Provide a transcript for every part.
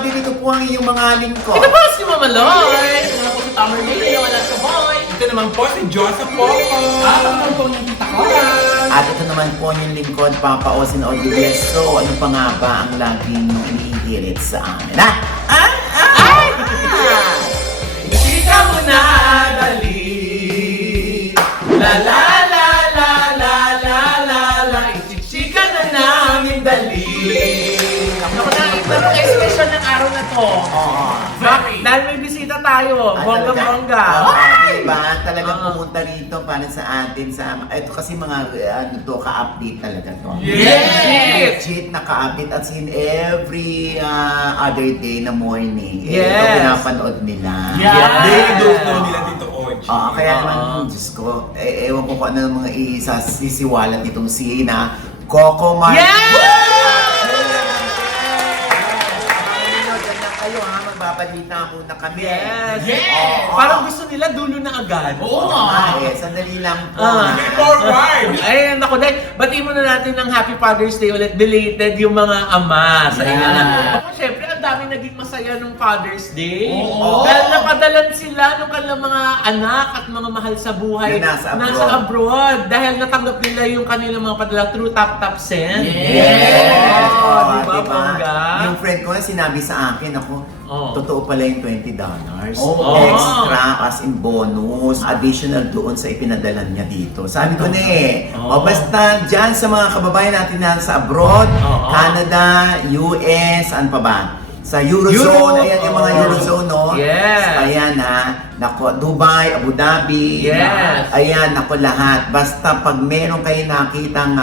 Dirito po ang inyong mga lingkod. Ito po si Mama Loy. Ito naman po si Tamer Lily, yung alas ko boy. Ito naman po si Joseph Popo. Ito naman po yung tita ko. At ito naman po yung lingkod, Papa Osin Odubes. So, ano pa nga ba ang lagi niyong inihirit sa amin? Bisita mo na, dali. La la la la la la la la. Ichichika na namin, dali. Ako na, ito ang expression ng araw na to. Dahil may bisita tayo, bongga-bongga. Diba? Talagang pumunta rito para sa atin. Ito kasi mga ka-update talaga to. Yes! Legit na ka-update at in every other day na morning. Yes. Ito pinapanood nila. Yes. Daily dose daw nila dito, Oji. Kaya naman, Diyos ko, ewan ko kung ano ng mga isasisiwalat nitong si na Coco Mar. Yes! Kayo ha, magbabalita ko na kami. Yes! Yes! Parang gusto nila dulo na agad. Oo Sandali lang po. Forward! Ay, naku, dahil bati muna natin ng Happy Father's Day ulit. Belated yung mga ama sa inyo na. Ako, syempre, ang dami naging masaya nung Father's Day. Oo. Dahil napadalan sila ng kanilang mga anak at mga mahal sa buhay Na nasa abroad. Dahil natanggap nila yung kanilang mga padala through Tap Send. Yes! Oh, diba, bongga? Yung friend ko na sinabi sa akin, totoo pala yung $20. Oo. Extra as in bonus, additional doon sa ipinadala niya dito. Sabi ko na basta dyan sa mga kababayan natin na sa abroad, Canada, US, saan pa ba? Sa Eurozone, ayan yung mga Eurozone, no? Yes. Ayan nako, Dubai, Abu Dhabi, Yes. ayan, nako lahat. Basta pag meron kayo nakitang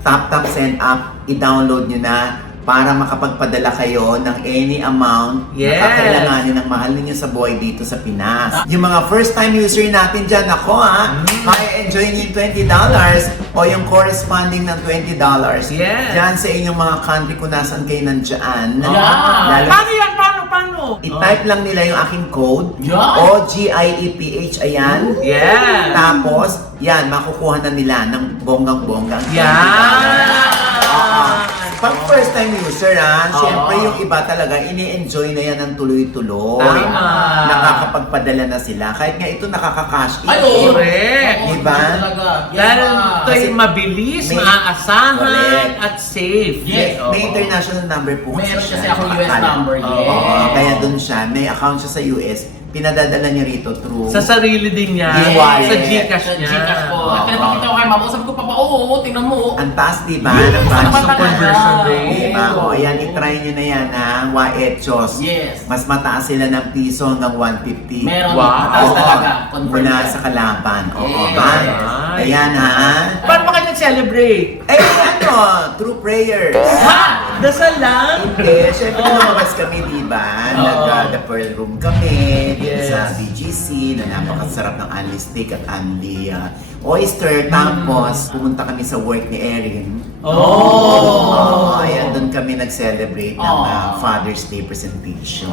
Tap Send app, i-download nyo na para makapagpadala kayo ng any amount na kakailanganin ng mahal ninyo sa buhay dito sa Pinas. Yung mga first time user natin dyan, enjoy nyo yung $20 o yung corresponding ng $20. Yes. Dyan sa inyong mga country kung nasan kayo nandyan. Paano yan? Paano? I-type lang nila yung aking code. OGIEPH, ayan. Yeah. Tapos, yan, makukuha na nila ng bonggang-bonggang $20. Pag first time user syempre yung iba talaga ini-enjoy na yan ng tuloy-tuloy. Tama. Nakakapagpadala na sila. Kahit nga ito nakaka-cash in. Correct. Diba? Dahil ito ay mabilis, maaasahan, Correct. at safe. Yes. May international number po Meron siya. kasi ako US number, yes. Kaya dun siya, may account siya sa US, pinadadala niya rito through Sa sarili din niya, Yes. sa Gcash Sa niya. Gcash ko. At pinapakita ko kay mama, sabi ko, Papa, oo, tingnan mo. Ang taas, diba? Ang taas Ang ng conversion rate. Diba? Ayan, itry nyo na yan Waechos. Yes. Mas mataas sila ng piso hanggang 150. Meron. Wow. Mataas talaga. Confirm Mula yan. sa kalaban. Yes. Ayan Paano ba kayo nag-celebrate? through prayers. Ha? Dasal lang? Hindi, syempre lumabas kami, diba? Nag-The Pearl Room kami, dito Yes. sa BGC, na napakasarap ng Anli Steak at Anli Oyster. Tapos, pumunta kami sa work ni Erin. Ayan, doon kami nag-celebrate ng Father's Day presentation.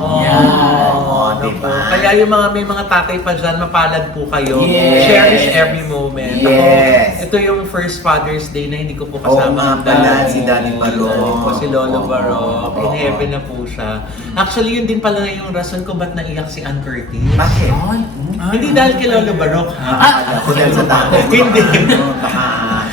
Diba? Kaya yung may mga tatay pa dyan, mapalad po kayo. Yes. Cherish every moment. Yes. Ito yung first Father's Day na hindi ko po Oo kasama nga ang pala, daddy. si Daddy Barok. Daddy po, si Lolo Oo. Barok. Oo. In heaven na po siya. Actually, yun din pala yung rason ko ba't naiyak si Ann Curtis. Bakit? Hindi dahil kay Lolo Barok, ha? Ako dahil sa tatay. Hindi. Baka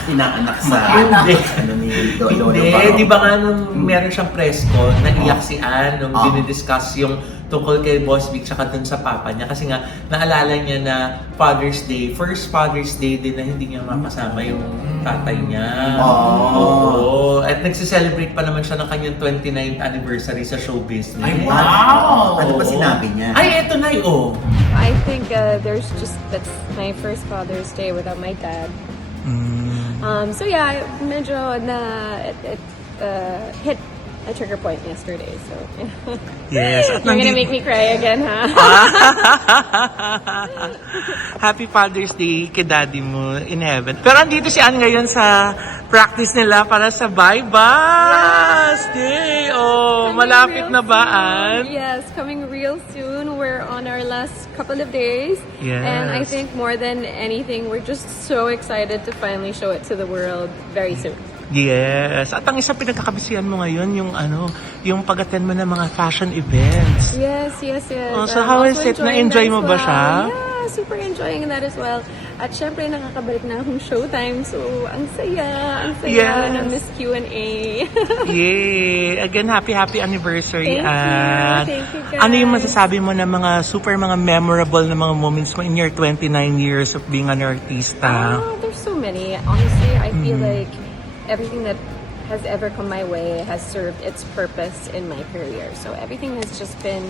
inaanak sa Hindi. ni Lolo Hindi, Barok. di ba nga nung meron siyang press con, naiyak si Ann nung dinidiscuss yung tungkol kay Boss Vic tsaka dun sa papa niya. Kasi nga, naalala niya na Father's Day, first Father's Day din na hindi niya makasama yung tatay niya. Oo. At nagsiselebrate pa naman siya ng kanyang 29th anniversary sa show business. Ay, wow! Ano ba sinabi niya? Ay, eto na I think that's my first Father's Day without my dad. So yeah, medyo it hit a trigger point yesterday. So Yes. you're gonna make me cry again, huh? Happy Father's Day kay daddy mo in heaven. Pero andito si Ann ngayon sa practice nila para sa Baybas Day. Coming Malapit real na ba, Ann? soon. Yes, coming real soon. We're on our last couple of days. Yes. And I think more than anything, we're just so excited to finally show it to the world very soon. Yes. At ang isang pinagkakabisihan mo ngayon, yung pag-attend mo ng mga fashion events. Yes. Oh, so I'm how also is it? enjoying Na-enjoy that mo as ba well. siya? Yeah, super enjoying that as well. At syempre, nakakabalik na akong showtime. So, ang saya Yes. ng Miss Q&A. Yay! Again, happy anniversary. Thank you, guys. Ano yung masasabi mo na mga memorable na mga moments mo in your 29 years of being an artista? Oh, there's so many. Honestly, I feel like everything that has ever come my way has served its purpose in my career. So everything has just been,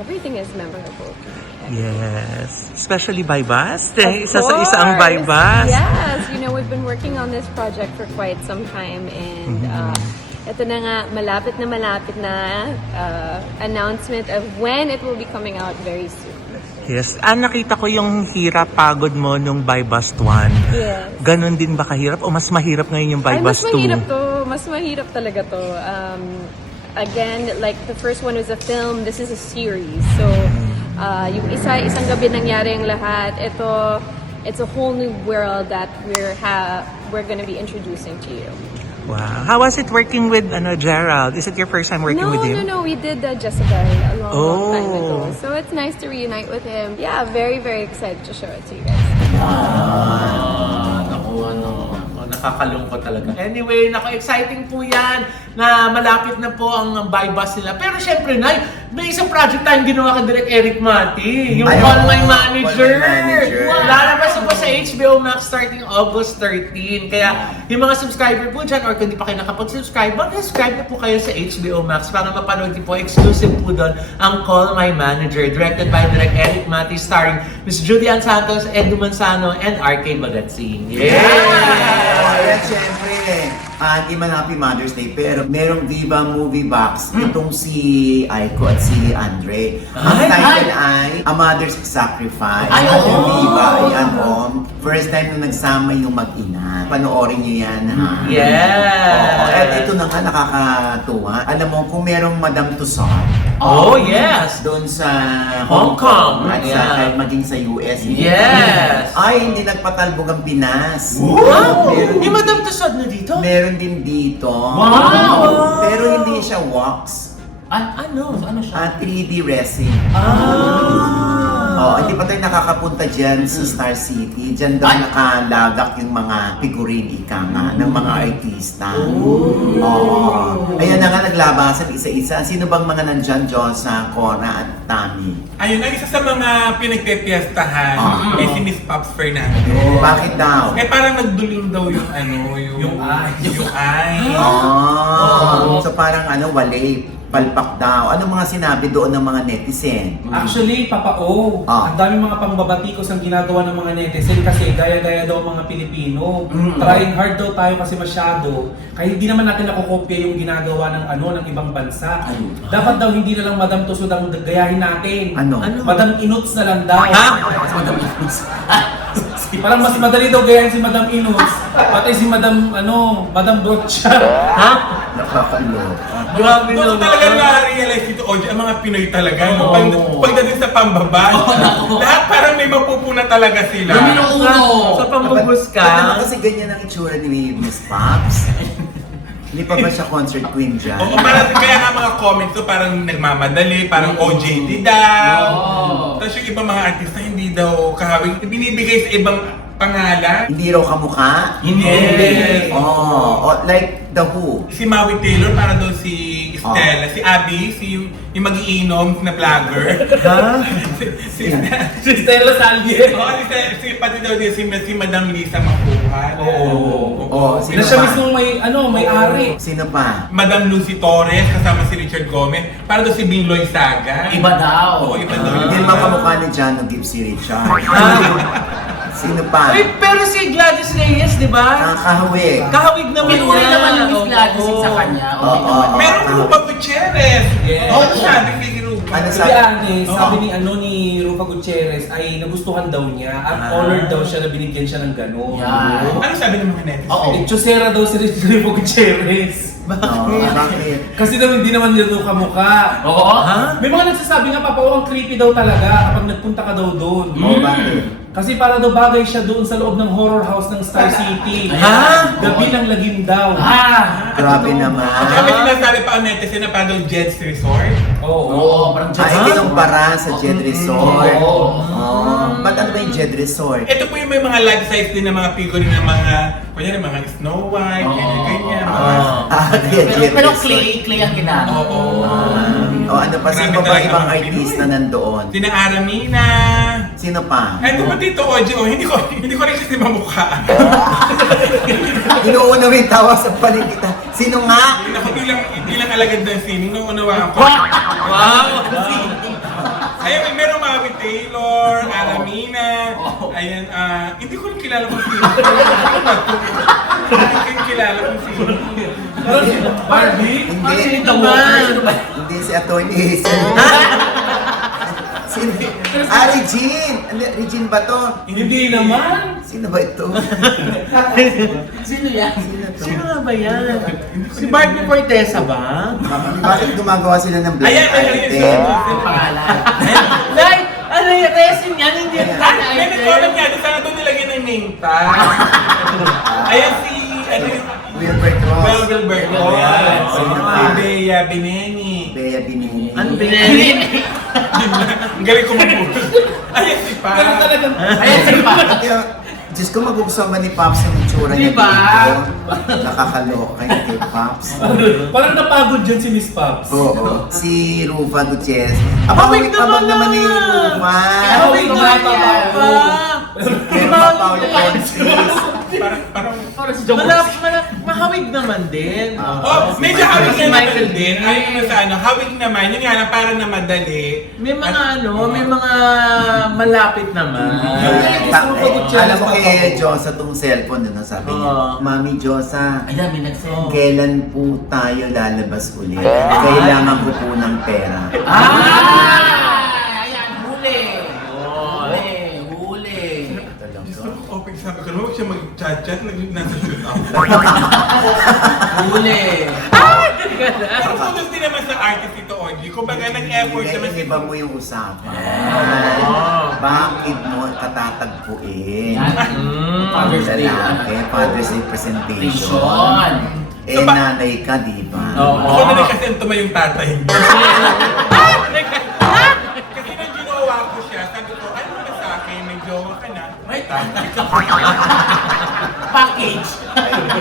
everything is memorable to me. Yes. Especially by bus. Of Isa sa isa ang by course. bus. Yes, we've been working on this project for quite some time, and ito na nga, malapit na announcement of when it will be coming out very soon. Yes. Nakita ko yung hirap, pagod mo nung by bus 1. Yes. Ganon din ba kahirap o mas mahirap ngayon yung by Ay, bus mas 2? mahirap to. Mas mahirap talaga to. Again, like the first one was a film, this is a series. So, yung isang gabi nangyari ang lahat. Ito, it's a whole new world that we're gonna be introducing to you. Wow. How was it working with Gerald? Is it your first time working with him? No. We did Jessica a long time ago. Oh. So it's nice to reunite with him. Yeah, very, very excited to show it to you guys. Nakakalungkot talaga. Anyway, exciting po yan na malapit na po ang buy bus nila. Pero syempre, Nay, may isang project tayong ginawa kay Direk Eric Mati. Yung Ay, Call oo, My Manager. Call My Manager. Lalabas po sa HBO Max starting August 13. Kaya yung mga subscriber po dyan or kung di pa kayo nakapag-subscribe, mag-subscribe na po kayo sa HBO Max para mapanood din po exclusive po doon ang Call My Manager. Directed by Direk Eric Mati, starring Miss Julian Santos, Edu Manzano, and RK Bagatsing. At syempre, di man Happy Mother's Day, pero merong Viva Movie Box itong si Aiko at si Andre. Ang title ay A Mother's Sacrifice. Ay, At yung oo. Viva ay first time na nagsama yung mag-ina. Panoorin niyo yan, ha? Yes! Oo, at ito na nga nakakatuwa. Alam mo, kung merong Madame Tussauds, Oh, yes! doon sa Hong Kong. at sa, Yeah. kahit maging sa US. Yes! Ay, hindi nagpatalbog ang Pinas. Wow! Meron, Yung Madam Tussauds na dito? meron din dito. Wow! Pero hindi siya wax. Ano? Ano siya? 3D resin. Hindi pa tayo nakakapunta dyan sa Star City. Dyan daw nakalagak yung mga figurine ng mga artista. Ayan na nga, naglabasan isa-isa. Sino bang mga nandyan, Josa, Cora at Tammy? Ayun, ang isa sa mga pinagpepiestahan ay si Miss Pops Fernando. Bakit daw? Parang nagduling daw yung yung eye. So parang wale, palpak daw. Anong mga sinabi doon ng mga netizen? Actually, Papa-O, ang daming mga pangbabatikos ang ginagawa ng mga netizen kasi gaya-gaya daw ang mga Pilipino. Trying hard daw tayo kasi masyado. Kaya hindi naman natin nakukopya yung ginagawa ng ibang bansa. Dapat daw hindi na lang Madam Tussauds ang gayahin natin. Ano? Madam Inuts na lang daw. Parang mas madali daw gayahin si Madam Inuts. Pati si Madam Brocha. Nakakalo. Grabe Doon ko talaga na-realize dito, Oji, ang mga Pinoy talaga. No? Pagdating sa pambaba, lahat parang may mapupuna talaga sila. Sa pamubus Ba't naman ka. kasi ganyan ang itsura ni Miss Pops? Hindi pa ba siya concert queen dyan? Oo, parang kaya nga mga comments ko parang nagmamadali, parang OJT daw. Tapos yung ibang mga artista hindi daw kahawig, binibigay sa ibang pangalan. Hindi raw kamukha? Hindi. Like The Who. Si Maui Taylor para daw si Stella, si Abby, yung mag-iinom na vlogger. si Stella Salye. pati daw din si Madam Lisa Makuha. Sino Na siya pa? mismo may-ari. Sino pa? Madam Lucy Torres kasama si Richard Gomez. Para daw si Bingloy Saga. Iba daw. Oo, iba daw. Hindi naman kamukha ni Jano Gibbs si Richard. Sino pa? Uy, pero si Gladys Reyes, di ba? Kahawig. Kahawig naman Pinuri niya. naman yung Miss Gladys sa kanya. Oo. Meron Rupa Gutierrez. Yes. Oo, sabi kay Rupa. Ano To be honest, sabi ni Rufa Gutierrez ay nagustuhan daw niya at honored daw siya na binigyan siya ng gano'n. Yan. Ano sabi ng mga netizen? Oo. Chusera daw si Rufa Gutierrez. Bakit? Kasi daw hindi naman niya daw kamukha. Oo. Ha? May mga nagsasabi nga, Papa, ang creepy daw talaga kapag nagpunta ka daw doon. Bakit? Kasi para daw bagay siya doon sa loob ng horror house ng Star City. Ha? Gabi ng lagim daw. Grabe naman. Kami sinasabi pa ang netizen na parang Jed's Resort. Oo. Parang Ay, kinumpara sa Jed Resort. Oo. Ba't ano ba yung Jed Resort? Ito po yung may mga life size din ng mga figurine ng mga, kunyari mga Snow White, ganyan. Kaya Jed Pero Resort. clay ang ginamit. Oo. Ano pa? Sino pa ba ibang artista nandoon? Sina Aramina. Sino pa? Eto ba dito, Oji? Hindi ko rin kasi mamukha. Inuuna mo yung tawa sa paligita. Sino nga? Ako bilang alagad ng sining, nung unawaan ko. Wow! Ayun, meron Mami Taylor, Aramina. Ayan, hindi ko rin kilala kung sino. Hindi ko rin kilala kung sino. Barbie? Hindi. Sino ba? Hindi si Atty. Sino? Regine! Regine ba to? Hindi naman. Sino ba ito? Sino yan? Sino to? Sino nga ba yan? Si Barbie Fortesa ba? Bakit gumagawa sila ng black Ayan, item? Ang pangalan. Dahil, ano yung resin yan? Hindi yan May nag-comment nga, sana doon nilagyan ng name tag. Ayan si, ano yung, Wilbert Ross. Wilbert Ayan, sino pa? Si Bea Bineni. Bea Binini. Ano binili? Ang galing ko mabuhay. Ayan si Pa. Ayan, sige pa. Diyos ko, magugustuhan ba ni Pops ang itsura niya Diba? dito? Nakakaloka yung kay Pops. Parang napagod dyan si Miss Pops. Oo. Si Rufa Gutierrez. Hawig Abang naman naman na. ni Rufa. Hawig naman pa. Kaya Paolo Ponsis. Parang si John Mahawig naman din. Oh, si medyo Michael hawig si naman Michael din. Ayun naman sa ano, hawig naman. Yun nga lang, para na madali. May mga may mga malapit naman. Alam mo kay Josa tong cellphone, ano, sabi niya, Oo. Mami Josa, Ayan, may nagsend. kailan po tayo lalabas ulit? Kailangan ko po ng pera. Ayan, huli. Huli. Okay, sabi ko, huwag siya mag-chat-chat. Nasa shoot ako. Huli. Pero kudos din naman sa artist ito, Oji. Kumbaga, nag-effort naman si Iba mo yung usapan. Bakit mo katatagpuin? Father's Day. Lalaki, Father's Day presentation. Vision. Eh, nanay ka, di ba? Oo. Ako na rin kasi ang tuma yung tatay. Kasi nung ginawa ko siya, sabi ko, ano ba sa akin? May jowa ka na. May package.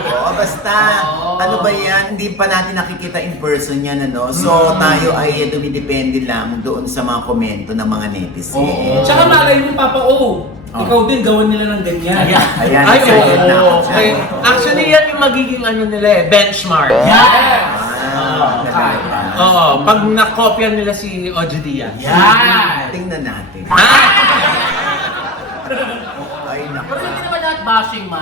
Oo, basta, ano ba yan? Hindi pa natin nakikita in person yan, ano? So, tayo ay dumidepende lang doon sa mga komento ng mga netizen. Tsaka malay mo, Papa O. Ikaw din, gawan nila ng ganyan. Ayan, Ay, excited na ako oo. dyan. Okay. Actually, yan yung magiging ano nila eh, benchmark. Talaga. Oo, pag nakopya nila si Oji Diaz. Yan. Tingnan natin. Ay, naku. Pero hindi naman lahat bashing, ma.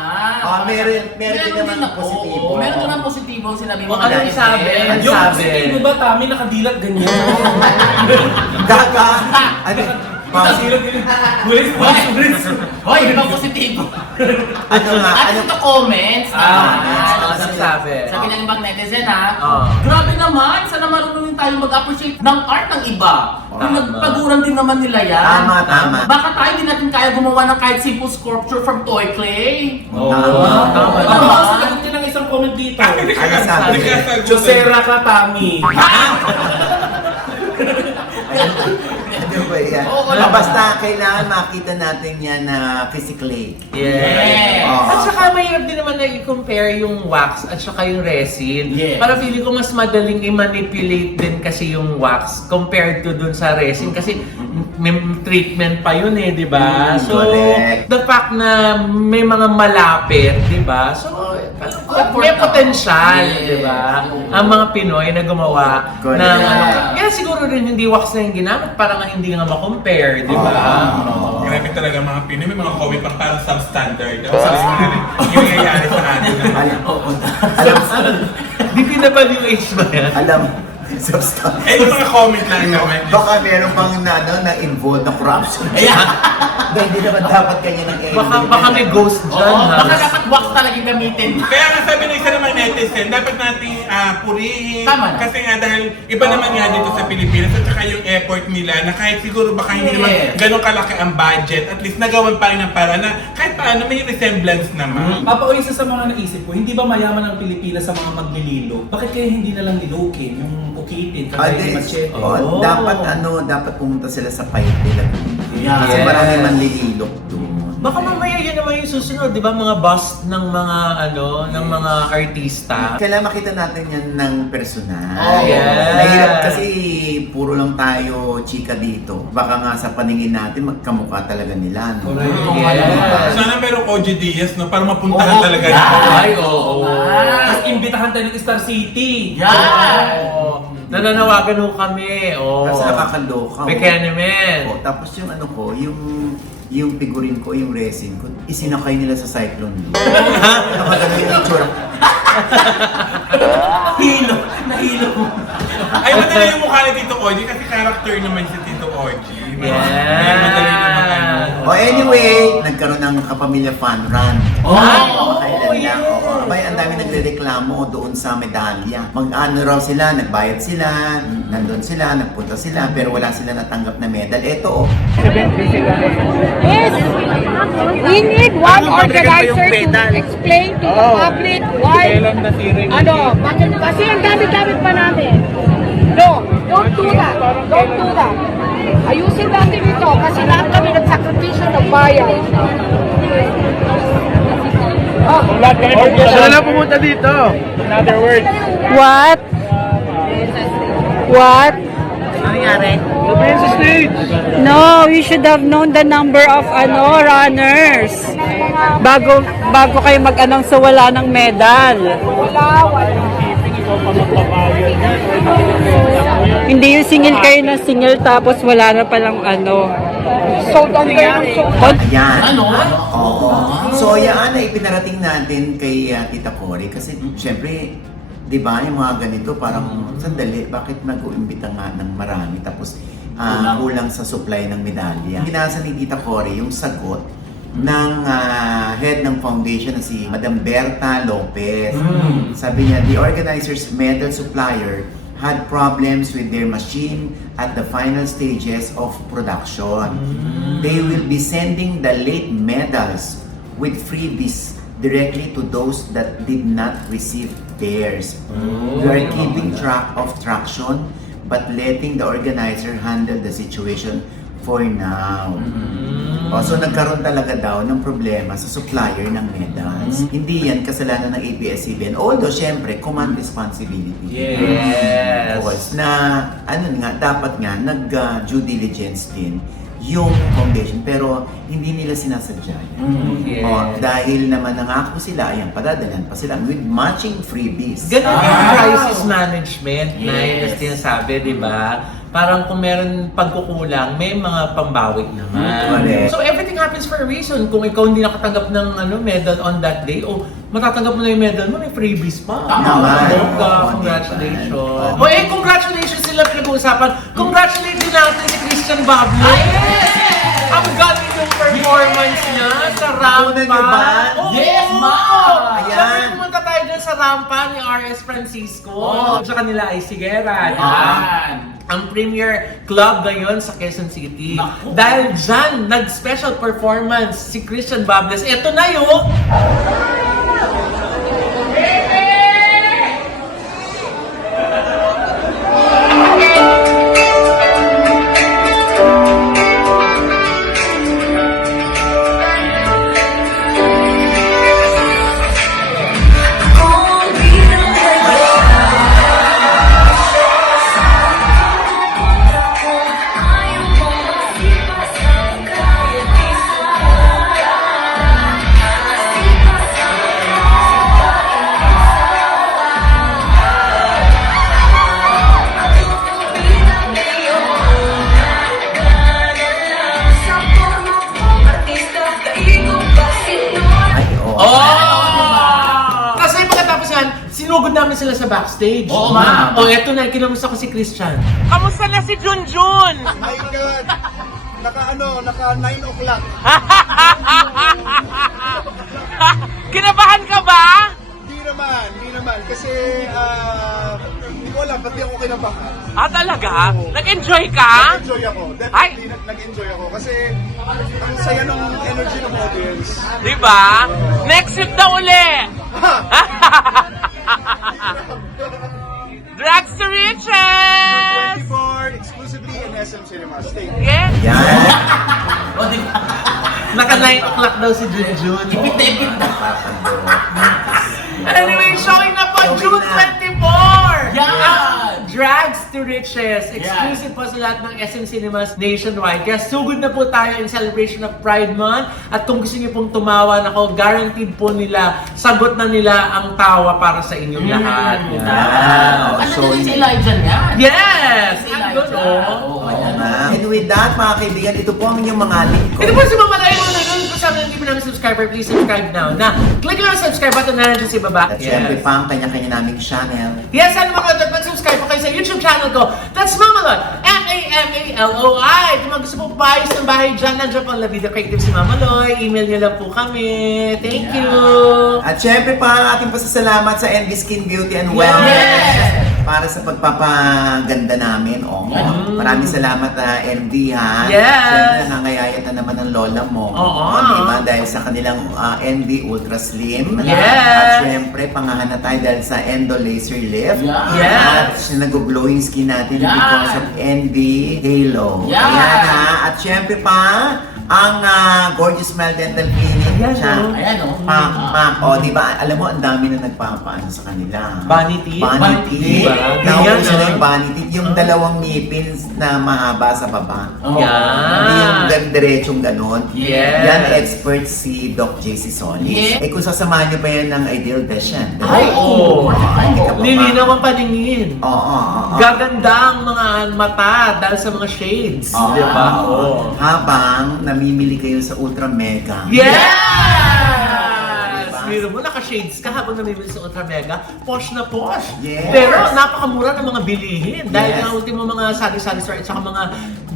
Meron din naman ako. positibo. Meron din naman positibo ang sinabi mo. O, anong sabi? Anong Yung sabi? positibo ba, Tami, nakadilat ganyan? Gaga! Ano? Hoy, hindi ba positibo? Ano nga? At Ano? ito comments. Anong sabi? Sabi ng ibang netizen ha, Oo. grabe naman, sana marunong tayo mag-appreciate ng art ng iba. Kung Tama. nagpaguran din naman nila yan. Tama. Baka tayo din natin kaya gumawa ng kahit simple sculpture from toy clay. Tama. Tama. Ako mga sinagot niya ng isang comment dito. Ano sabi? Josera ka, Tami. Ano ba yan? Oo, Basta kailangan makita natin yan na physically. Yeah. Oo. At saka mahirap din naman na i-compare yung wax at saka yung resin. Yes. Para feeling ko mas madaling i-manipulate din kasi yung wax compared to dun sa resin kasi may treatment pa yun eh, di ba? So, correct. the fact na may mga malapit, di ba? So, may potential, Yes. di ba? Ang mga Pinoy na gumawa Correct. ng ano. Kaya siguro rin hindi wax na yung ginamit para nga hindi nga ma-compare, di ba? Grabe talaga mga Pinoy. May mga comment pang parang substandard. Ang sabi mo na rin, yung nangyayari sa atin. Alam, Di PWH ba yan? alam, Substance. Yung mga comment lang naman. Baka meron pang na-involved na corruption. Ayan. Na hindi naman dapat kanya ng Baka may ghost dyan, Oo, ha? baka dapat wax talaga yung gamitin. Kaya nga sabi ng isa namang netizen, dapat nating purihin. Tama na. Kasi nga dahil iba naman nga dito sa Pilipinas at saka yung effort nila na kahit siguro baka hindi naman Yes. ganun kalaki ang budget, at least nagawan pa rin ng para na kahit paano may resemblance naman. Papa, o isa sa mga naisip ko, hindi ba mayaman ang Pilipinas sa mga maglililo? Bakit kaya hindi na lang nilukin, yung ukitin, kagaya ni Machete? Oh. Dapat pumunta sila sa Paite Laguna. Yeah. Kasi maraming manlililok doon. Baka mamaya yun naman yung susunod, di ba? Mga bust ng mga, ng mga artista. Kailangan makita natin yan ng personal. Oh, yes. Mahirap kasi puro lang tayo chika dito. Baka nga sa paningin natin magkamukha talaga nila. No? Correct. Yes. Sana merong OG Diaz, no? Para mapuntahan Oo, talaga yeah. nila. Ay, oo. Tapos imbitahan tayo ng Star City. Yan! Oo. Nananawagan ho kami. Oh. Kasi nakakaloka. May Kenemen. Tapos yung yung figurine ko, yung resin ko, isinakay nila sa Cyclone. Nakagano'n yung itsura. Nahilo mo. Ay, madali yung mukha ni Tito Oji kasi character naman si Tito Oji. Yeah. Madali naman ano. Anyway, nagkaroon ng kapamilya fun run. Kailan lang. Abay, ang dami nagrereklamo doon sa medalya. Mag-ano raw sila, nagbayad sila, nandun sila, nagpunta sila, pero wala sila natanggap na medal. Eto, Yes, we need one organizer to explain to the public why, bakit kasi ang gamit-gamit pa namin. No, don't do that. Don't do that. Ayusin natin ito kasi lahat kami nagsakripisyo ng bayan. Siya na pumunta dito. In other words. What? What? Sabihin sa stage. No, we should have known the number of runners bago kayo mag-announce sa wala ng medal. Hindi yung singil kayo ng singil tapos wala na palang sold on kayo ng sold. ayan. Ano? Oo. So, yan na ipinarating natin kay Tita Cory kasi syempre, di ba, yung mga ganito parang sandali, bakit nag-uumbita nga ng marami tapos kulang sa supply ng medalya. Binasa ni Tita Cory yung sagot ng head ng foundation na si Madam Berta Lopez. Sabi niya, the organizer's medal supplier had problems with their machine at the final stages of production. They will be sending the late medals with freebies directly to those that did not receive theirs. We are keeping track of traction but letting the organizer handle the situation for now. So nagkaroon talaga daw ng problema sa supplier ng medals. Hindi yan kasalanan ng ABS-CBN. Although, syempre, command responsibility. Yes. Of course, na dapat nga nag-due diligence din yung foundation pero hindi nila sinasadya yan. Yes. Dahil naman nangako sila, ayan, padadalan pa sila with matching freebies. Ganun yung crisis management na yung sinasabi, di ba? Parang kung meron pagkukulang, may mga pambawi naman. Correct. So everything happens for a reason. Kung ikaw hindi nakatanggap ng medal on that day, matatanggap mo na yung medal mo, may freebies pa. Naman. Congratulations. Congratulations sila pinag-uusapan. Congratulate din natin si Christian Bablo. Ang galing yung performance niya sa rampa. Una niyo ba? Yes, ma'am! Ayan. Siyempre pumunta tayo dyan sa rampa ni R.S. Francisco. Sa kanila ay Sigera. Yan. Ang premier club ngayon sa Quezon City. Naku. Dahil dyan, nag-special performance si Christian Bables. Ito na yung... sila sa backstage. Oo, ma'am. O, eto na, kinamusta ko si Christian. Kamusta na si Junjun? My God! Naka 9 o'clock. Kinabahan ka ba? Hindi naman. Kasi, hindi ko alam, ba't di ako kinabahan? Ah, talaga? Nag-enjoy ka? Nag-enjoy ako. Ay! Definitely nag-enjoy ako. Kasi, ang saya ng energy ng audience. Diba? Next week na uli! Drags to Riches! 24, exclusively in SM Cinemas. Stay. Yes! Yan. O, di ba? Naka 9 o'clock daw si Junjun. Ipit na ipit na. Anyway, showing na po Showing June na. 24! Yan! Drags to Riches. Exclusive po sa lahat ng SM Cinemas nationwide. Kaya sugod na po tayo in celebration of Pride Month. At kung gusto niyo pong tumawa, nako, guaranteed po nila, sagot na nila ang tawa para sa inyong lahat. Wow. Ano Showing. din si Elijah niyan? Yes! Si Ang good, Elijah. oh. Oo, Oo ayan. nga. And with that, mga kaibigan, ito po ang inyong mga lingkod. Ito po si Mama Lai mga nanonood po sa amin, hindi pa namin subscriber, please subscribe now. Na, click lang ang subscribe button na nandiyan sa baba. At syempre pa ang kanya-kanya naming channel. Yes, ano mga lod, mag-subscribe po kayo sa YouTube channel ko. That's Mamalot, M-A-M-A-L-O-I. Kung mga gusto po paayos ng bahay dyan, nandiyan po ang La Vida Creative si Mama Loy. Email niyo lang po kami. Thank you! At syempre pa ating pasasalamat sa NB Skin Beauty and Wellness para sa pagpapaganda namin. Oo. Maraming salamat NB ha. Yes. Syempre nangangayayat na naman ang lola mo. Oo. Diba? Dahil sa kanilang NB Ultra Slim. Yes. At syempre pangahan na tayo dahil sa Endo Laser Lift. Yeah. At nag-glowing skin natin Yeah. because of NB Halo. Yeah. Ayan ha. At syempre pa ang Gorgeous Smile Dental Clinic. Ayan, Siya. oh. Ayan, oh. O, di ba? Alam mo, ang dami na nagpapaano sa kanila. Bunny teeth? Bunny Bunny teeth. teeth. Diba? Nauuso Ganyan, na ah. yung bunny teeth. Yung dalawang ngipin na mahaba sa baba. Oh. Hindi yung diretsong ganon. Yes. Yan, expert si Doc JC Solis. Yes. Eh kung sasamahan niyo pa yan ng Ideal Vision. di ba? Ay, oo. Hindi ka pa ba? Lilinaw ang paningin. Oo. Gaganda ang mga mata dahil sa mga shades. Oo. Di ba? Oo. Habang namimili kayo sa Ultra Mega. Yes! Diba? Miro mo, naka-shades ka habang namimili sa Ultra Mega. Posh na posh. Yes. Pero napakamura ng mga bilihin. Dahil Yes. ang ultimo mga sari-sari store at saka mga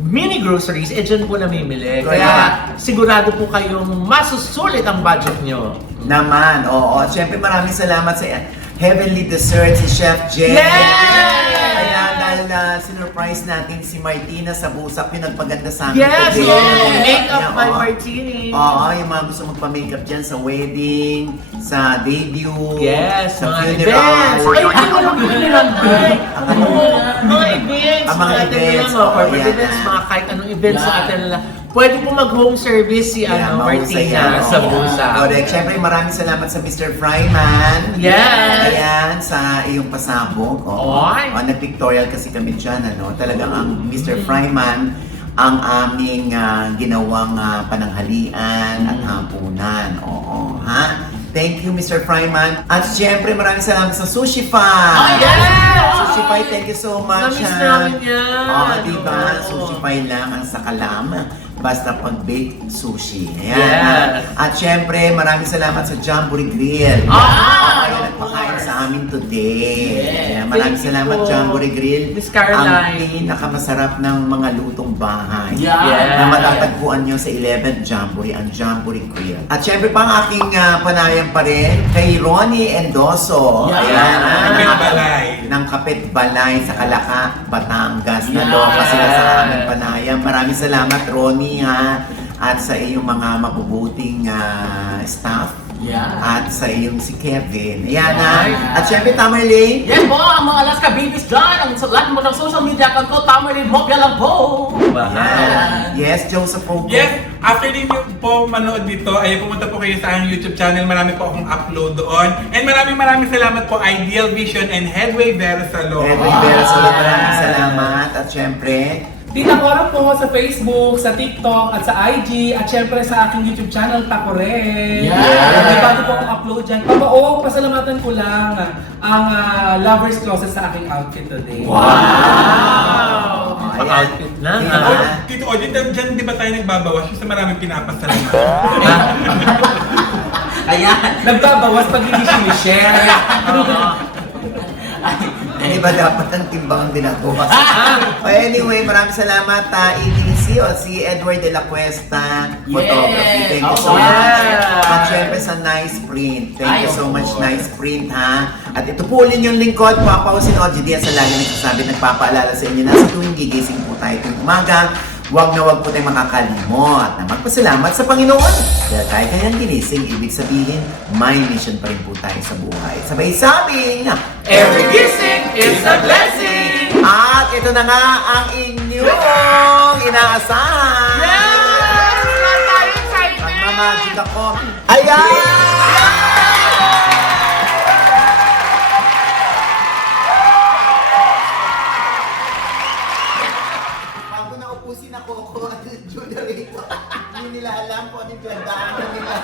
mini groceries, dyan po namimili. Correct. Kaya sigurado po kayong masusulit ang budget nyo. Naman, oo. At syempre maraming salamat sa Heavenly Dessert, si Chef Jen. Yes! Kaya dahil sinurprise natin si Martina sa Busap, yung nagpaganda sa amin Yes! today. Oh, makeup Yeah, by oo. Martini. Oo, yung mga gusto magpa-makeup dyan sa wedding, sa debut, Yes, sa mga funeral. events. Ay, hindi mo lang funeral, boy. Mga events, Ang mga mga events, mga corporate yan. events, mga kahit anong events Yeah. na atin nila. Pwede po mag-home service si Yeah, mahusay Martina yan, sa oo. Busa. Correct. Syempre maraming salamat sa Mr. Fryman. Yes. Ayan, sa iyong pasabog. Oo. Oy. Nag-pictorial kasi kami dyan, ano. Talagang ang Mr. Fryman ang aming ginawang pananghalian at hapunan. Oo, ha? Thank you, Mr. Fryman. At syempre, maraming salamat sa Sushi Pie. yes! Sushi Pie, thank you so much. Namiss ha. namin yan. Oo, diba? Oo. Sushi Pie lang ang sakalam. Basta pag-bake sushi. Ayan. Yes. At syempre, maraming salamat sa Jamboree Grill. Kaya nagpakain sa amin today. Ayan, maraming Thank you salamat, po. Jamboree Grill. Miss Caroline. Ang pinakamasarap ng mga lutong bahay. Yeah. Na matatagpuan nyo sa 11th Jamboree, ang Jamboree Grill. At syempre pa ang aking panayam pa rin kay Ronnie Endoso. Yeah. Ayan, Kapit Balay. ng Kapit Balay sa Calaca, Batangas. Yeah. Naloka sila sa aming panayam. Maraming salamat, Ronnie, ha. At sa iyong mga mabubuting staff. Yeah. At sa iyong si Kevin. Ayan, ha. At syempre, Tamerlane. Yan po ang mga Alaska babies dyan. Ang sa lahat mo ng social media account ko, Tamerlane Mopia lang po. Ayan. Yes, Joseph Pogo. Yes, after din niyo po manood dito, ay pumunta po kayo sa aking YouTube channel. Marami po akong upload doon. And maraming salamat po Ideal Vision and Headway Vera Salon. Edwin Veras, maraming salamat. At syempre, Tita Cora po sa Facebook, sa TikTok, at sa IG, at syempre sa aking YouTube channel, Takore. Yeah. May bago po akong upload dyan. Pasalamatan ko lang ang Lover's Closet sa aking outfit today. Wow! Ayan. Pang-outfit na. Diba? ha? Tito Oji, dyan di ba tayo nagbabawas? Kasi maraming pinapasalamat. Ayan. Nagbabawas pag hindi sinishare. Hindi ba dapat ang timbang ang ginagawa? Anyway, maraming salamat, EDC o si Edward de la Cuesta Photography. Thank you so much. At syempre sa Nice Print. Thank you so much, Nice Print, ha? At ito po ulit yung lingkod, Papa si OG Diaz sa lagi nagsasabi, nagpapaalala sa inyo na sa tuwing gigising po tayo tuwing umaga, huwag po tayong makakalimot na magpasalamat sa Panginoon. Dahil tayo kanyang ginising, ibig sabihin, may mission pa rin po tayo sa buhay. Sabay sabing, Every gising is a blessing! at ito na nga ang inyong inaasahan. Yes! Lahat tayo excited! Magmamagic ako. Ayan! Bago naupusin ako at Julia rito, hindi nila alam kung anong gandaan nila.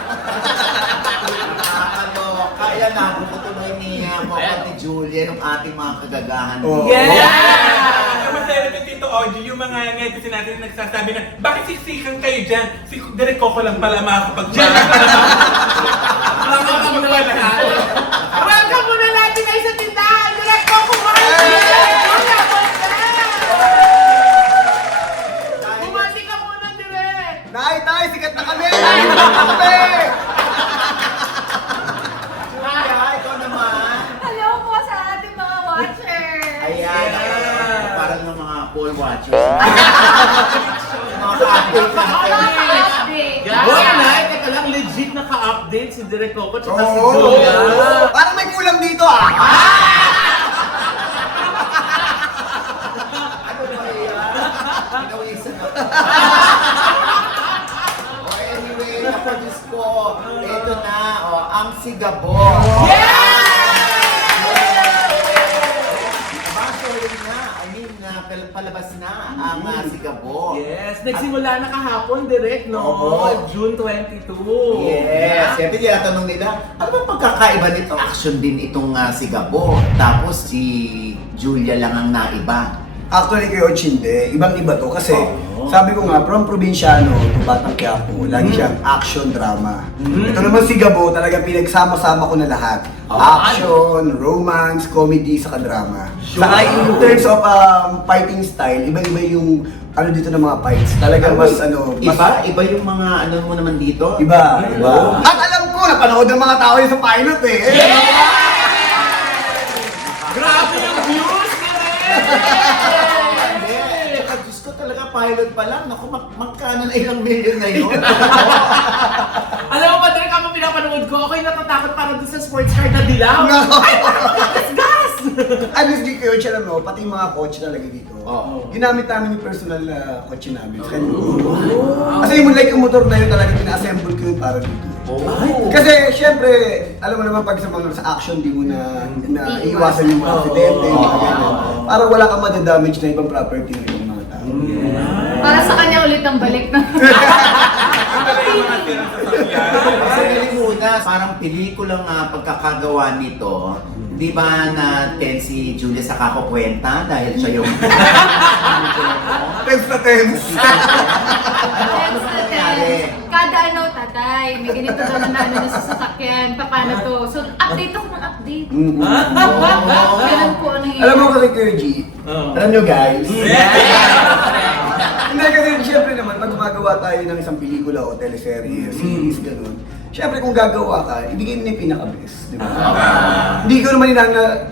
Kaya na, bukutuloy niya mo ni Julia ng ating mga kagagahan. Yeah! Masaya rin Tito Ogie, yung mga netizen natin nagsasabi na, bakit siksikan kayo dyan? Si Direk Coco lang pala makakapag-dyan. Welcome muna natin kayo sa tindahan! Direk Coco Bumati ka muna, Direk! Nay, sikat na kami! Nay, sikat na kami! Julia, ikaw naman. Hello po sa ating mga watchers! Ayan, parang ng mga ball watchers. Mga ka-update natin. Boy, Nay, teka lang, legit na ka-update si Direk Coco tsaka si Oo. Julia. Parang may kulang dito ah! Ano ba yan? Pinawisan ako. Anyway, naproduce ko. Ito na, ang Sigabo. Actually na, I mean, palabas na ang Sigabo. Yes, nagsimula na kahapon, Direk, no? Oo. June 22. Yes, siyempre tinatanong nila, ano bang pagkakaiba nito? Action din itong Sigabo. Tapos si Julia lang ang naiba. Actually kayo, Chinde, ibang-iba to kasi sabi ko nga, from probinsyano to Batang Quiapo, lagi siyang action drama. Ito naman si Gabo, talagang pinagsama-sama ko na lahat. Action, romance, comedy, saka drama. Saka in terms of fighting style, iba-iba yung ano dito ng mga fights. Talagang mas Iba yung mga ano mo naman dito? Iba. At alam ko, napanood ng mga tao yun sa pilot eh. Grabe yung views, Direk! Hindi. Diyos ko talaga, pilot pa lang. Naku, magkano na ilang million na yun? Alam mo ba, Direk, ako pinapanood ko, ako'y natatakot para dun sa sports car na dilaw. No. Ay, parang magagasgas! Honestly kayo, alam mo, pati yung mga coach talaga dito. Oo. Ginamit namin yung personal na kotse namin. Kasi yung like yung motor na yun talaga pina-assemble ko yun para dito. Kasi syempre, alam mo naman pag sa mga sa action, di mo na iiwasan yung mga aksidente, yung mga ganyan. Parang wala kang madadamage na ibang property ng ibang mga tao. Para sa kanya ulit ang balik na. Kasi galing muna, parang pelikulang pagkakagawa nito. Di ba na-tense si Julia sa kakukwenta dahil siya yung... Tense na tense! Ano nangyari? Kada tatay, may ganito daw na ano sa sasakyan, paano to. So, update ako ng update. Ganun po ang nangyayari. Alam mo kasi Kuya G, alam nyo guys, hindi kasi syempre naman, pag gumagawa tayo ng isang pelikula o teleserye, series, gano'n, syempre kung gagawa ka, ibigay mo na yung pinaka-best, di ba? Hindi ko naman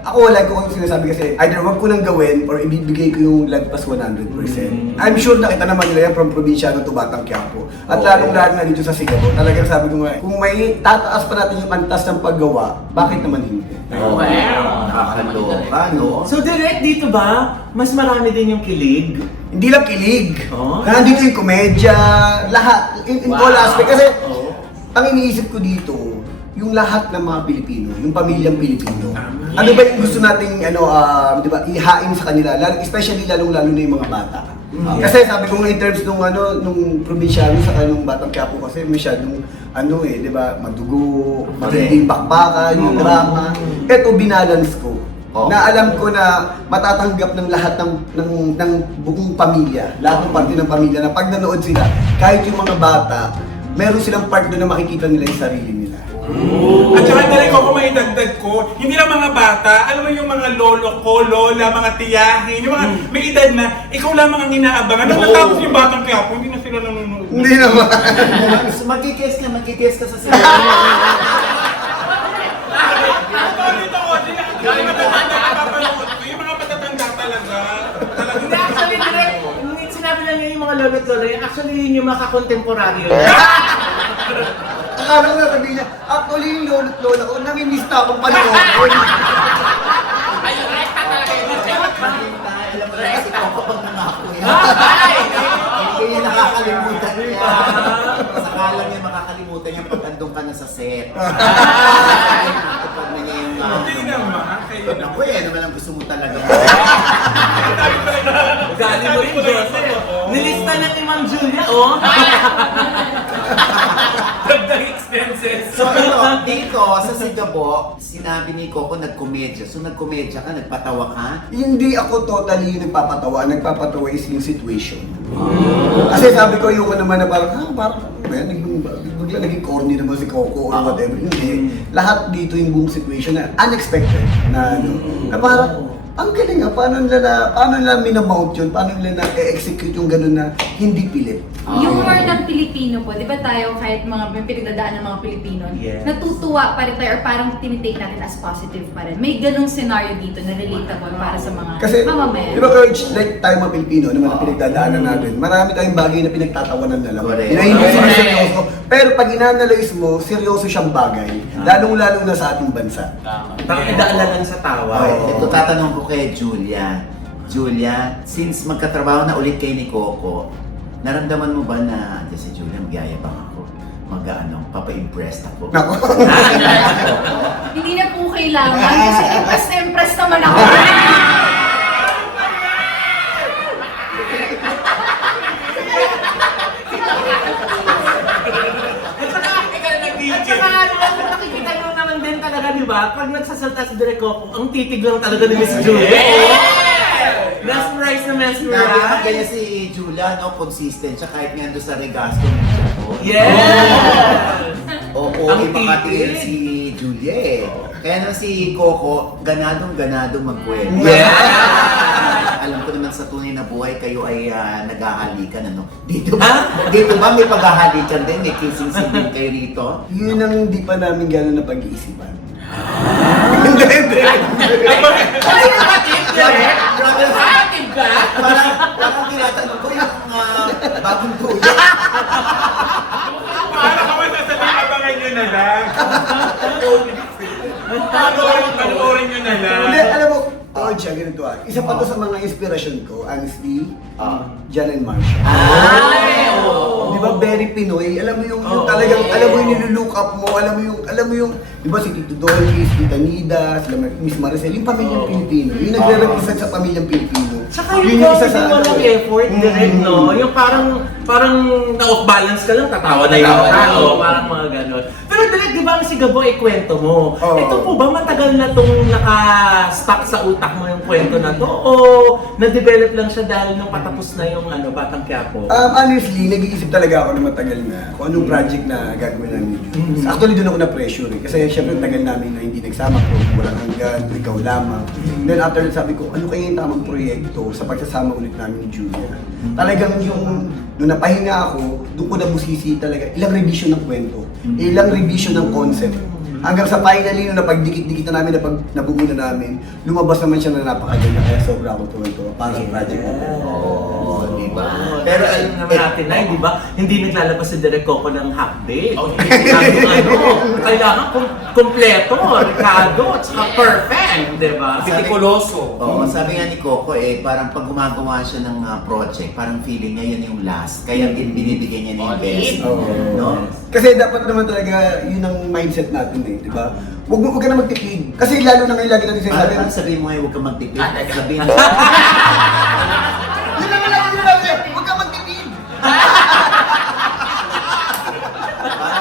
ako like ko kung sinasabi kasi, either wag ko nang gawin or ibibigay ko yung lagpas 100%. I'm sure nakita naman nila yan from probinsyano to Batang Quiapo. At lalong-lalo na dito sa Sigabo, talagang sabi ko nga, kung may tataas pa natin yung antas ng paggawa, bakit naman hindi? Nakakaloka, no? So, Direk, dito ba, mas marami din yung kilig? Hindi lang kilig. Oh. Nandito yung komedya, lahat. In all aspect. Kasi, ang iniisip ko dito, yung lahat ng mga Pilipino, yung pamilyang Pilipino. Ano ba yung gusto nating di ba, ihain sa kanila, especially lalo na yung mga bata. Kasi sabi ko nga in terms nung probinsyano sa kanong Batang Quiapo kasi masyadong di ba, madugo, matinding bakbakan, yung drama. Ito binalance ko. Na alam ko na matatanggap ng lahat ng buong pamilya, lahat ng parte ng pamilya na pag nanood sila, kahit yung mga bata, meron silang part doon na makikita nila yung sarili nila. At saka dali ko kung maidagdag ko, hindi lang mga bata, alam mo yung mga lolo ko, lola, mga tiyahin, yung mga may edad na, ikaw lamang ang inaabangan. Nung natapos yung Batang Quiapo, hindi na sila nanonood. Hindi naman. Magkikis ka sa sila. Dito ko, yung matatanda na papanood ko, yung mga matatanda talaga. Hindi, actually, direct, sinabi lang niya yung mga lolo't lola, actually yun yung mga contemporary. Akala ko na sabi niya, actually yung lolo't lola ko, namimiss na akong panahon. Alam mo na kasi Coco pag nangako yan. Hindi niya nakakalimutan niya. Sakala niya makakalimutan niya pag andun ka na sa set. Pag na niya yung... Hindi naman, kayo na. Naku, yan naman ang gusto mo talaga. Galing mo rin, Joseph. Nilista na ni Ma'am Julia, oh. Dagdag expenses. So dito sa Sigabo, sinabi ni Coco nagkomedya. So nagkomedya ka, nagpatawa ka? Hindi ako totally yung nagpapatawa. Nagpapatawa is yung situation. Kasi sabi ko yung naman na parang, bigla naging corny naman si Coco or whatever. Hindi. Lahat dito yung buong situation na unexpected. Na parang, ang galing paano nila minamount yun? Paano nila na-execute yung gano'n na hindi pilit? Humor ng Pilipino po, di ba tayo kahit may pinagdadaan ng mga Pilipino, Yes. natutuwa pa rin tayo or parang tinitake natin as positive pa rin. May ganong scenario dito na relatable para sa mga Kasi, mamamayan. di ba Coach, like tayo mga Pilipino naman na pinagdadaanan natin, marami tayong bagay na pinagtatawanan na lang. Correct. Na hindi sila seryoso. Pero pag inanalyze mo, seryoso siyang bagay. Lalong-lalo na sa ating bansa. Parang idaalan lang sa tawa. Ito tatanong ko kay Julia. Julia, since magkatrabaho na ulit kayo ni Coco, naramdaman mo ba na, si Julia, magyayabang ako? Papa-impressed ako. Nako. Hindi na po kailangan kasi impress na impress naman ako. At saka, nakikita nyo naman din talaga, di ba? Pag nagsasalta si Direk Coco, ang titig lang talaga ni Miss Julia. Mesmerize na mesmerize. Kaya si Julia, no, consistent siya kahit nga doon sa Regasco. Yes! Oo, Ang ipakatingin titig. si Julia eh. Kaya naman si Coco, ganadong magkwento. Alam ko naman sa tunay na buhay, kayo ay naghahalikan, ano? Dito ba may paghahalikan din? May kissing scene din kayo rito? Yun ang hindi pa namin gano'n na pag-iisipan. Hindi. Kasi nakatip, Direk? Nakatip ka? Parang tinatanong ko yung bagong tuyo. Para ka man sasabihin, abangan nyo na lang. Panoorin nyo na lang. Hindi, alam mo, siya, ganito isa pa to sa mga inspirasyon ko, honestly, Jan and Marcia. Di ba, very Pinoy? Alam mo yung talagang, alam mo yung nilulook up mo, alam mo yung, di ba, si Tito Dolphis, Tita Nida, sila Miss Maricel, yung pamilyang Pilipino, yung nagre-represent sa pamilyang Pilipino. Tsaka yung walang effort, Direk, no? Yung parang na-off balance ka lang, tatawa na yung tao, parang mga gano'n. Pero Direk, di ba ang Sigabo ay kwento mo? Ito po ba matagal na itong naka-stuck sa utak mo yung kwento na to? O na-develop lang siya dahil nung patapos na yung Batang Quiapo? Honestly, nag-iisip talaga ako na matagal na kung anong project na gagawin namin. Actually, doon ako na-pressure eh. Kasi syempre, tagal namin na hindi nagsama ko, walang hanggan, ikaw lamang. Then after that, sabi ko, ano kaya yung tamang proyekto sa pagsasama ulit namin ni Julia? Talagang yung, nung napahinga ako, doon ko nabusisi talaga, ilang revision ng kwento, ilang revision ng concept. Hanggang sa finally, nung napagdikit-dikit na namin, nabuo na namin, lumabas naman siya na napakaganda, kaya sobra ako tuwan-tuwa para sa project natin. Di ba? Pero alam naman natin na, di ba? Hindi naglalabas si Direk Coco ng half-day. Kailangan kompleto, Ricardo, at saka perfect, di ba? Pitikuloso. Oo, sabi nga ni Coco parang pag gumagawa siya ng project, parang feeling niya yun yung last. Kaya binibigyan niya na yung best. No? Kasi dapat naman talaga yun ang mindset natin eh, di ba? Huwag ka na magtipid. Kasi lalo na ngayon lagi natin sinasabi. Ano sabihin mo ngayon, huwag ka magtipid? Sabihin mo. Yun naman lagi sinasabi, huwag ka magtipid.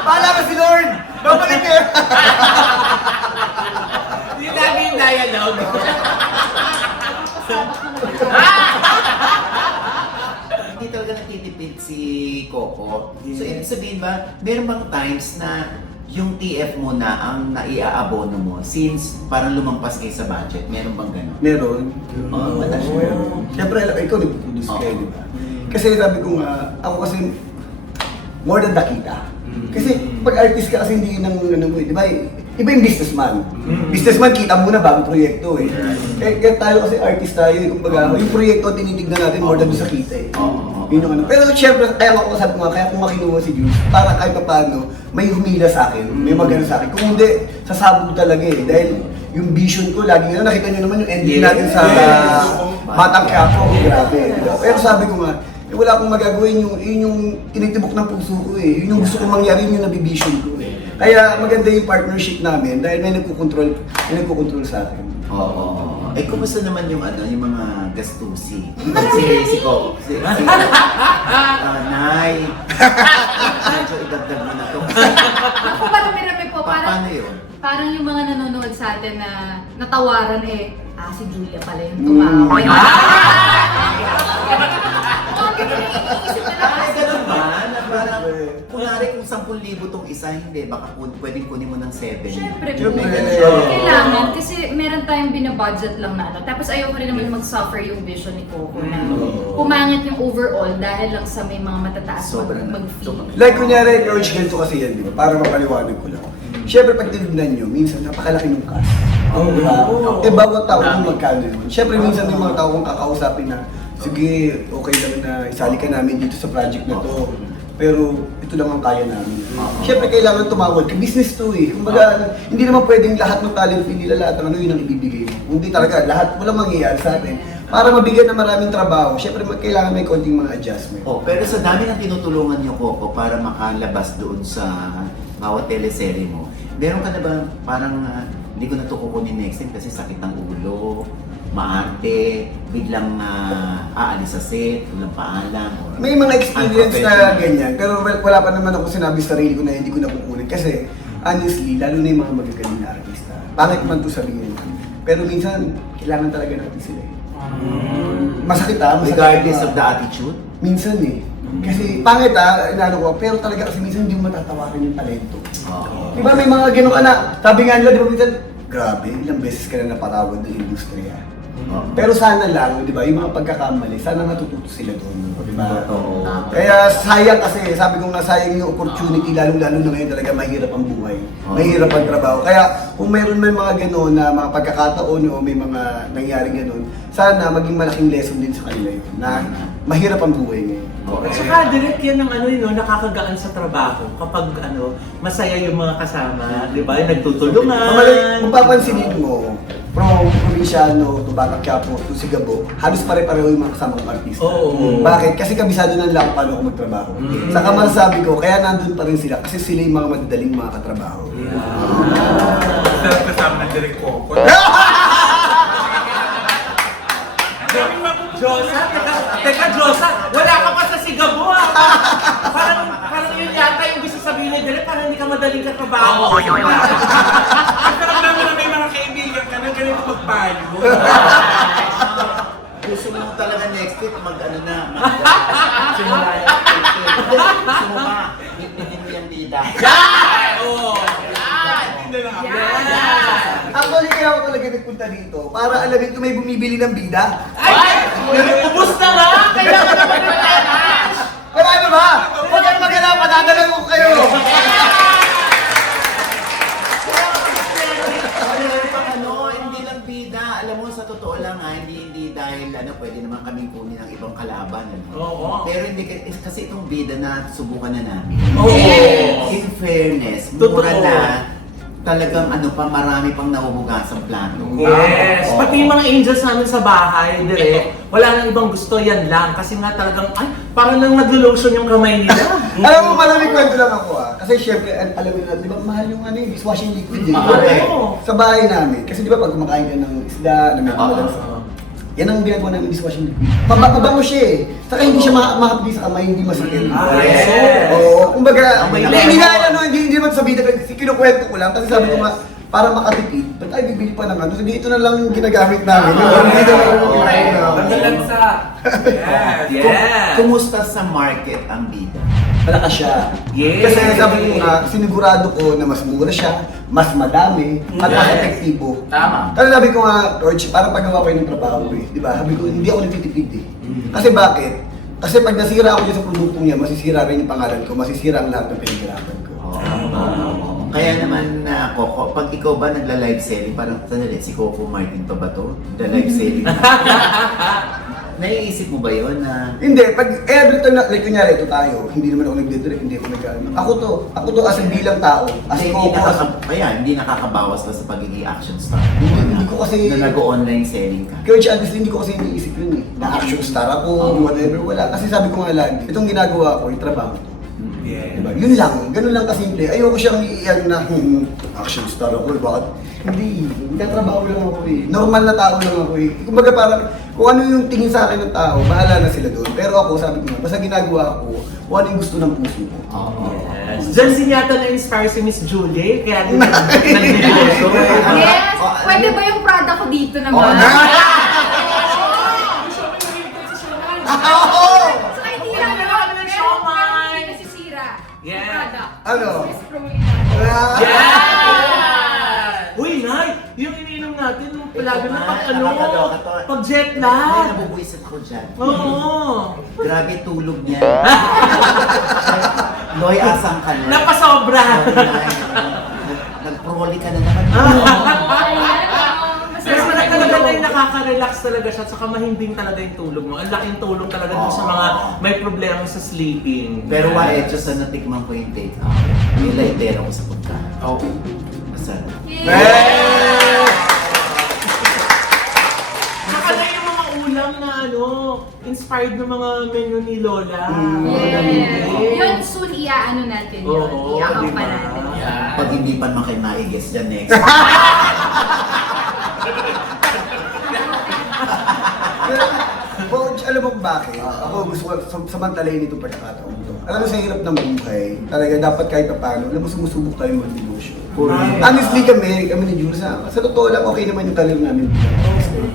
Bahala ka si Lord! Babalik ka! Yung lagi yung dialogue. Hindi talaga nagtitipid si Coco. So, ibig sabihin ba, meron bang times na yung TF mo na ang naiaabono mo since parang lumampas kayo sa budget? Meron bang gano'n? Meron. Madalas meron. Siyempre, ikaw nag-produce Oo. kayo, di ba? Kasi sabi ko nga, ako kasi more than the kita. Kasi pag artist ka kasi hindi nang ano mo, di ba? Iba yung businessman. Businessman, kita muna bago proyekto eh. Kaya tayo kasi artist tayo, kumbaga, yung proyekto ang tinitignan natin more than sa kita eh. Yun yung ano. Pero syempre, kaya ako sabi ko nga, kaya kung makinuha si Jules, para kahit pa paano, may humila sa akin, may magano sa akin. Kung hindi, sasabog talaga eh. Dahil yung vision ko, lagi nga, nakita nyo naman yung ending natin sa Batang Quiapo, grabe. Pero sabi ko nga, wala akong magagawin yun yung tinitibok ng puso ko eh. Yun yung gusto kong mangyari, yun yung nabivision ko eh. Kaya maganda yung partnership namin dahil may nagkukontrol sa akin. Oo. Eh, kumusta naman yung ano, yung mga gastusi? Si Ko. Nay. Medyo idagdag mo na to. Ako marami-rami po, Paano yun? parang yung mga nanonood sa atin na natawaran eh, si Julia pala yung tumawa. Ay, ganun ba? Na parang, kunwari kung 10,000 tong isa, hindi. Baka pwedeng kunin mo ng 7. Siyempre, Siyempre. kailangan kasi meron tayong binabudget lang na ano. Tapos ayoko rin naman mag-suffer yung vision ni Coco na pumangit yung overall dahil lang sa may mga matataas Sobrang mag-fee. Like kunyari, Coach, ganito kasi yan, di ba? Para mapaliwanag ko lang. Siyempre, pag tinignan nyo, minsan napakalaki ng cash. Diba? Eh, bawat tao kung magkano yun. Siyempre, minsan may mga tao kong kakausapin na, sige, okay lang na isali ka namin dito sa project na to. Pero ito lang ang kaya namin. Siyempre, kailangan tumawag ka. Business to eh. Kumbaga, hindi naman pwedeng lahat ng talent fee nila, lahat ng ano yun ang ibibigay mo. Hindi talaga, lahat, walang mangyayari sa atin. Para mabigyan ng maraming trabaho, siyempre kailangan may konting mga adjustment. Oh, pero sa dami ng tinutulungan niyo, Coco, para makalabas doon sa bawat teleserye mo, meron ka na ba parang hindi ko na ito kukunin next time kasi sakit ng ulo, maarte, biglang aalis sa set, walang paalam. May mga experience na ganyan, pero wala pa naman ako sinabi sa sarili ko na hindi ko na kukunin. Kasi honestly, lalo na yung mga magagaling na artista, pangit man ito sabihin. Pero minsan, kailangan talaga natin sila eh. Masakit masakit. Regardless of the attitude? Minsan eh. Kasi pangit inaano ko, pero talaga kasi minsan hindi mo matatawaran yung talento. Di ba may mga gano'n ka na, sabi nga nila, di ba minsan, grabe, ilang beses ka na napatawad ng industriya. Pero sana lang, di ba, yung mga pagkakamali, sana natututo sila doon. Di ba? Kaya sayang kasi, sabi ko nga sayang yung opportunity, lalo-lalo na ngayon talaga mahirap ang buhay. Mahirap ang trabaho. Kaya kung mayroon may mga gano'n na mga pagkakataon o may mga nangyaring gano'n, sana maging malaking lesson din sa kanila yun, na mahirap ang buhay ngayon. At saka direct yan ng ano yun, nakakagaan sa trabaho kapag ano, masaya yung mga kasama, di ba? Nagtutulungan. Kung papansinin mo, from Provinciano to Batang Quiapo to Sigabo, halos pare-pareho yung mga kasamang artista. Oo. Bakit? Kasi kabisado ng lang paano ako magtrabaho. Saka masasabi ko, kaya nandun pa rin sila kasi sila yung mga madadaling mga katrabaho. Sarap kasama ng Direk Coco. Josa? Teka, Josa, wala ka pa sa Sigabo ah! Parang yun yata yung gusto sabihin ni Direk, parang hindi ka madaling katrabaho. Ang sarap naman na may mga kaibigan ka na ganito magpayo. Gusto mo talaga next week mag-ano na, simula yung gusto mo ba, hindi mo yung bida. Hindi lang ako. Actually, kaya ako talaga nagpunta dito para alamin kung may bumibili ng bida. Ubus na nga! Kailangan naman yung cash! Pero ano ba? Huwag kang mag-alala, patadala ko kayo! Hindi lang bida. Alam mo, sa totoo lang hindi dahil pwede naman kaming kunin ng ibang kalaban. Oo. Pero hindi kasi itong bida na subukan na namin. Oo. In fairness, Totoo. mura na. Talagang marami pang nahuhugasang plato. Yes! Oo. Pati yung mga angels namin sa bahay, Direk, wala nang ibang gusto, yan lang. Kasi nga talagang, parang nang naglo-lotion yung kamay nila. Alam mo, malamig kwento lang ako Kasi syempre, alam mo na, di ba mahal yung dishwashing liquid eh. Correct. Sa bahay namin. Kasi di ba pag kumakain ka ng isda, na may kamalansa. Yan ang ginagawa namin dishwashing liquid. Mabango siya eh. Saka hindi siya mahapdi sa kamay, hindi masakit. Yes. Oo, kumbaga, May hindi naman sabihin na kinukwento ko lang. Kasi sabi ko nga, para makatipid, ba't tayo bibili pa ng ano? Hindi ito na lang yung ginagamit namin. Yes. Kumusta sa market ang bida? malakas siya. Yes. Kasi sabi ko nga, sinigurado ko na mas mura siya, mas madami, at mas epektibo. Tama. Kasi sabi ko nga, George, parang paggawa ko ng trabaho eh. Di ba? Sabi ko, hindi ako nagtitipid eh. Kasi bakit? Kasi pag nasira ako dyan sa produktong niya, masisira rin yung pangalan ko, masisira ang lahat ng pinaghirapan ko. Kaya naman Coco, pag ikaw ba nagla-live selling, parang sandali, si Coco Martin pa ba to? The-live selling. Naiisip mo ba yun na... Hindi, pag every time na, like kunyari, ito tayo, hindi naman ako nagdidirect, hindi ako nag-ano. Ako to as a bilang tao, as Kasi Coco, hindi nakakabawas ba sa pagiging action star? Hindi ko kasi- Na nag-online selling ka. Coach, honestly, hindi ko kasi iniisip yun eh. Na action star ako, whatever, wala. Kasi sabi ko nga lagi, itong ginagawa ko, yung trabaho ko. Diba? Yun lang, ganun lang kasimple. Ayoko siyang iyan na action star ako, bakit? Hindi, nagtatrabaho lang ako eh. Normal na tao lang ako eh. Kumbaga parang, kung ano yung tingin sa akin ng tao, bahala na sila doon. Pero ako, sabi ko nga, basta ginagawa ko, kung ano yung gusto ng puso ko. Yes. Diyan din yata na-inspire si Miss Julie, kaya din nag-negosyo. Yes! Pwede ba yung product ko dito naman? Oo na! Saka hindi lang yun. Meron hindi nasisira. Yeah. Yung product. Ano? Miss Prolina. Yeah! Uy, Nay! Yung ininom natin, yung palagi na pag pag jet Ay, lag. nabubuisit ako dyan. Oo. Grabe tulog niya. Loy, asang ka na. Napasobra. Nag-proli ka na naman. Pero talaga na yung nakaka-relax talaga siya, saka mahimbing talaga yung tulog mo. Ang laking tulong talaga dun sa mga may problema sa sleeping. Pero Diyos na natikman ko yung take out. Yung lightero ko sa pagkain. Masarap. Saka na yung mga ulam na inspired ng mga menu ni Lola. Yes. Yun, soon iaano natin yun. Oo, Iakap diba? pa natin. Pag hindi pa naman kayo maigas dyan next. Coach, alam mo bakit? Ako gusto ko samantalayin itong pagkakataon to. Alam mo sa hirap ng buhay, talaga dapat kahit pa paano, alam mo sumusubok tayo mag-negosyo. Honestly kami ni Jules, sa totoo lang okay naman yung career namin.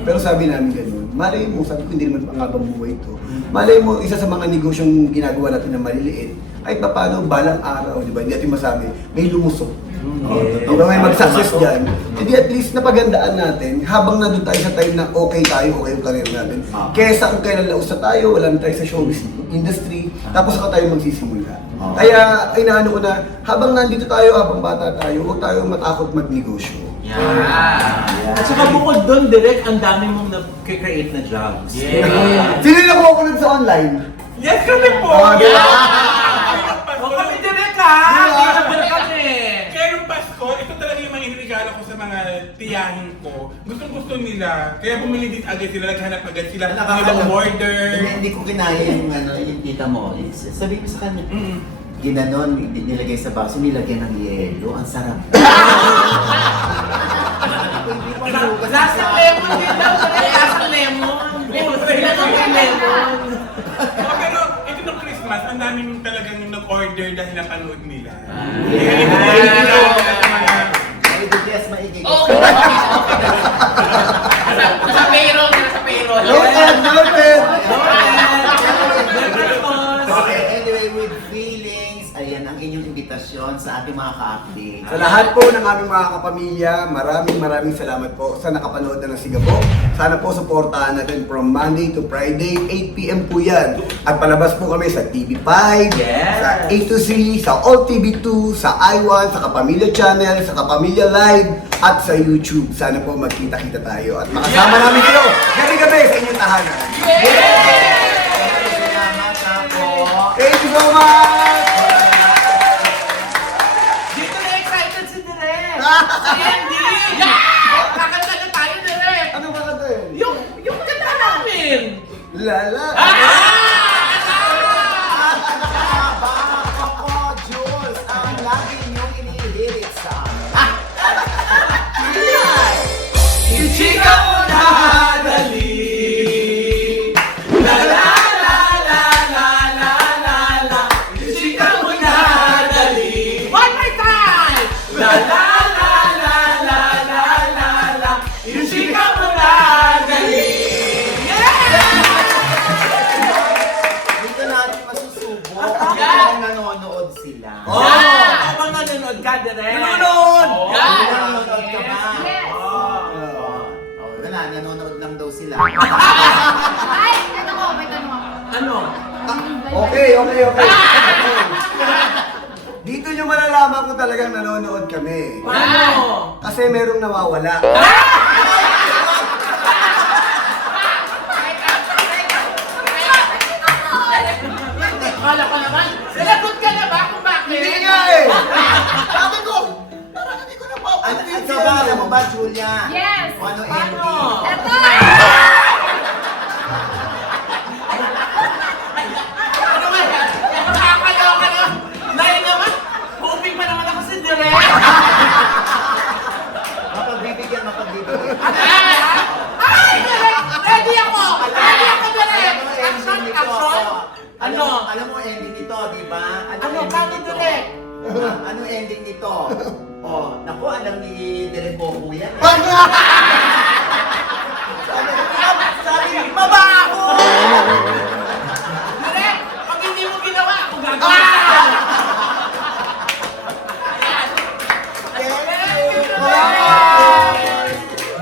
Pero sabi namin ganun, malay mo, sabi ko hindi naman pangabang buhay ito. Malay mo, isa sa mga negosyong ginagawa natin na maliliit, kahit pa paano, balang araw, di ba? Hindi natin masabi, may lumusok. Di ba may mag-success dyan? Hindi at least napagandaan natin habang nandun tayo sa time na okay tayo, okay yung career natin. Kesa kung kailan lausa tayo, wala na tayo sa showbiz industry, tapos saka tayo magsisimula. Kaya inaano ko na, habang nandito tayo, habang bata tayo, huwag tayo matakot magnegosyo. At saka bukod doon, direct, ang dami mong na-create na jobs. Sino yung nakukulog sa online? Yes, kami po! O kami direct ha! Direct kami! Kaya yung Pasko, ito talaga yung mga inirigalo ko sa mga tiyahin ko. Gustong-gusto nila. Kaya bumili din agad sila, naghanap agad sila. Nilang order. Hindi ko kinaya yung tita mo. Sabi ko sa kanya, ginanon, nilagay sa baso, nilagyan ng yelo. Ang sarap. Lasang lemon din daw! Lasang lemon! Lasang lemon! Pero ito ng Christmas, ang daming talagang nag-order dahil napanood nila. Maigigis, maigigis. Sa payroll, sa payroll. Noted! Okay, anyway, with feelings, ayan ang inyong imbitasyon sa ating mga ka-acting. Sa lahat po ng aming mga kapamilya, maraming salamat po sa nakapanood na ng Sigabo. Sana po supportahan natin from Monday to Friday, 8 PM po yan. At palabas po kami sa TV5, sa A2C, sa All TV2, sa I1, sa Kapamilya Channel, sa Kapamilya Live, at sa YouTube. Sana po magkita-kita tayo at makasama namin kayo gabi-gabi sa inyong tahanan. Thank you so much! Dito na excited si Direk! Si Andy! Kakanta na tayo, Direk! Ano ba ka yun? Yung kanta namin! Lala! Ako, Jules, ang lagi niyong inihirit sa Ichika mo na dali! Lala! Ay, ito ko, may tanong ako. Ano? Okay. Dito nyo malalaman kung talagang nanonood kami. Paano? Kasi merong nawawala. Kala ko naman, sinagot ka na ba kung bakit? Hindi nga eh! Sabi ko, parang hindi ko napapansin Ito ba, alam mo ba, Julia? Yes! Kung ano Paano? ending? Ito! Ano ba yan? Nakakaloka na. Dahil naman, hoping pa naman ako si Direk. Mapagbibigyan. Ay, Direk! Ready ako! Ready ako, Direk! Alam mo, ending Action, nito. action! Ano? Alam mo ending nito, di ba? Ano, ending paano, nito? Direk? Ano ending nito? Oh, naku, alam ni Direk Bobo yan. Pag